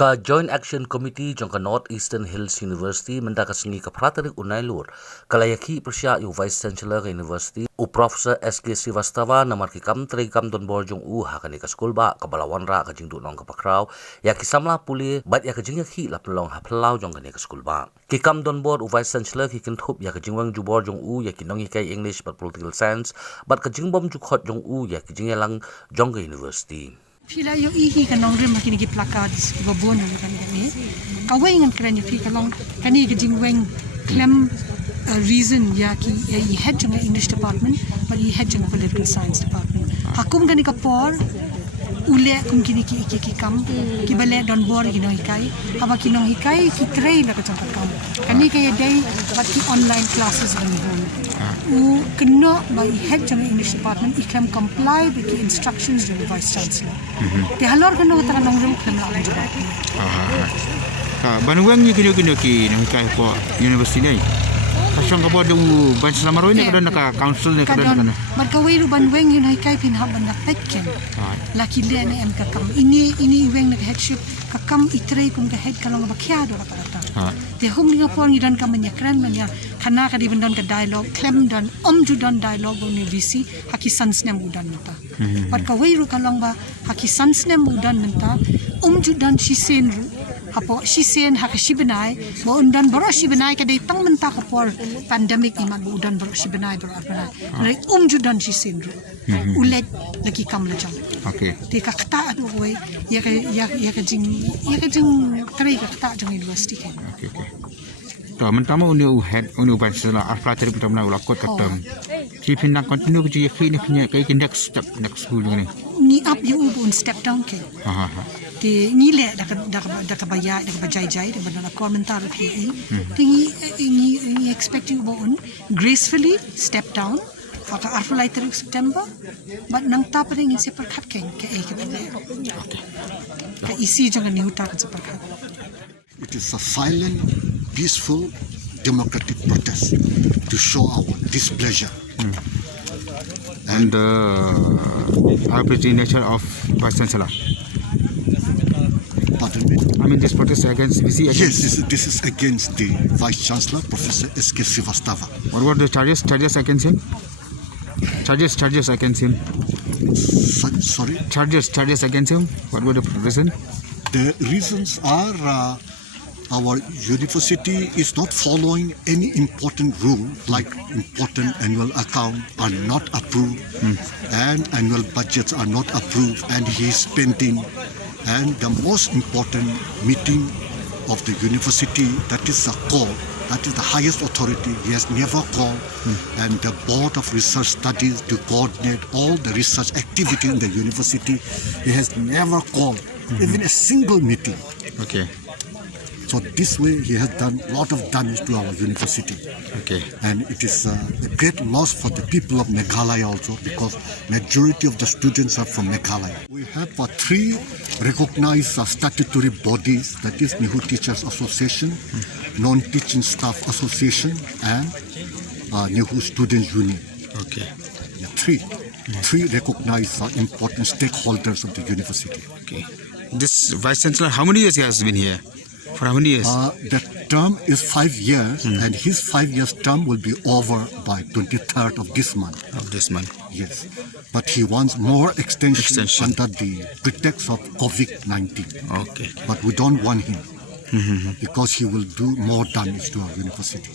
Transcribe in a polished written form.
Ka Joint Action Committee jong ka North Eastern Hills University menda ka singi ka pratari unai lur kala Iakhih Pyrshah yu Vice Chancellor ka University u Professor SK Srivastava namar ki kam tri kam don bor jong u ha ka ni ka school ba ka balawan ra ka jing du nong ka pakraw ya ki samla puli bat ya ka jing Iakhih la pelong ha pelaw jong ka ni ka school ba ki kam don bor u Vice Chancellor ki kin thup ya ka jing wang ju bor jong u ya ki nong kai English but political science bat ka jing bom ju khot jong u ya ki jing lang jong ka University. Pila yo ihi kan nong rim kini ki placards ki babon kan ni away ngan kran yo ki kalong kani ki jingweng klem reason ya ki I head jong English department but I head jong political science department hakum kani ka por ule kum kini ki kam ki bale don bor ki no hikai aba ki no hikai ki trei la ka jong kam kani ka day but ki online classes on home u kena by head jong English department I can comply with the instructions of the Vice Chancellor. Te halor kena utara nong rim kena lang juga. Banuang ni kini nang kai ko university ni. Kasang kabo du ban selama ni kada nak council ni kada nak. Markawai ru banuang yun kai pinha ban nak petken. Laki le ni em kakam ini weng nak headship kakam itrei kum ka head kalong bakya do kata. Te hum ni ngapon ni dan kam nyakran manya kana ka di bandon ka dialogue klem dan ju dan dialogue ni visi haki sansnem udan mata. Markawai ru kalong ba haki sansnem udan mata ju dan shisen ru hapo shisen hakashibenai bo undan boro shibenai ka dei tang menta ka por pandemic iman bo udan boro shibenai boro apana re ju dan shisen ru ulet lagi kam la jang. Okay. Te ka kata adu we ya ka jing trai ka kata jang university kan. Okay. To mentama unu head unu bachelor after tadi pertama ulah kot katam. Si pindah continue ke Iakhih ni punya kai next step next school ni. Ni up you ubun step down ke. Te ni le da ka baya da ka bajai da bana komentar ki. Te ni expecting ubun gracefully step down. Maka arfulai teruk September, but nang tapa ring si perkat ke benda. Ka isi jangan ni hutan seperkat. It is a silent, peaceful, democratic protest to show our displeasure. And how is the nature of Vice Chancellor? Pardon me? I mean this protest against VC against... Yes, this is against the Vice Chancellor, Professor SK Srivastava. What were the charges against him? Charges against him. Sorry? Charges against him. What were the reasons? The reasons are our university is not following any important rule, like important annual account are not approved and annual budgets are not approved, and he is spending. And the most important meeting of the university, that is a call. That is the highest authority. He has never called, and the Board of Research Studies to coordinate all the research activity in the university. He has never called even a single meeting. Okay. So this way he has done a lot of damage to our university. Okay. And it is a great loss for the people of Meghalaya also, because majority of the students are from Meghalaya. We have 3 recognized statutory bodies, that is Nehu Teachers Association, Non-Teaching Staff Association, and Nehu Students Union. Okay. Three recognized important stakeholders of the university. Okay. This Vice Chancellor, how many years he has been here? For how many years? The term is 5 years, and his 5 years term will be over by 23rd of this month. Yes. But he wants more extension under the pretext of COVID-19. Okay. But we don't want him because he will do more damage to our university.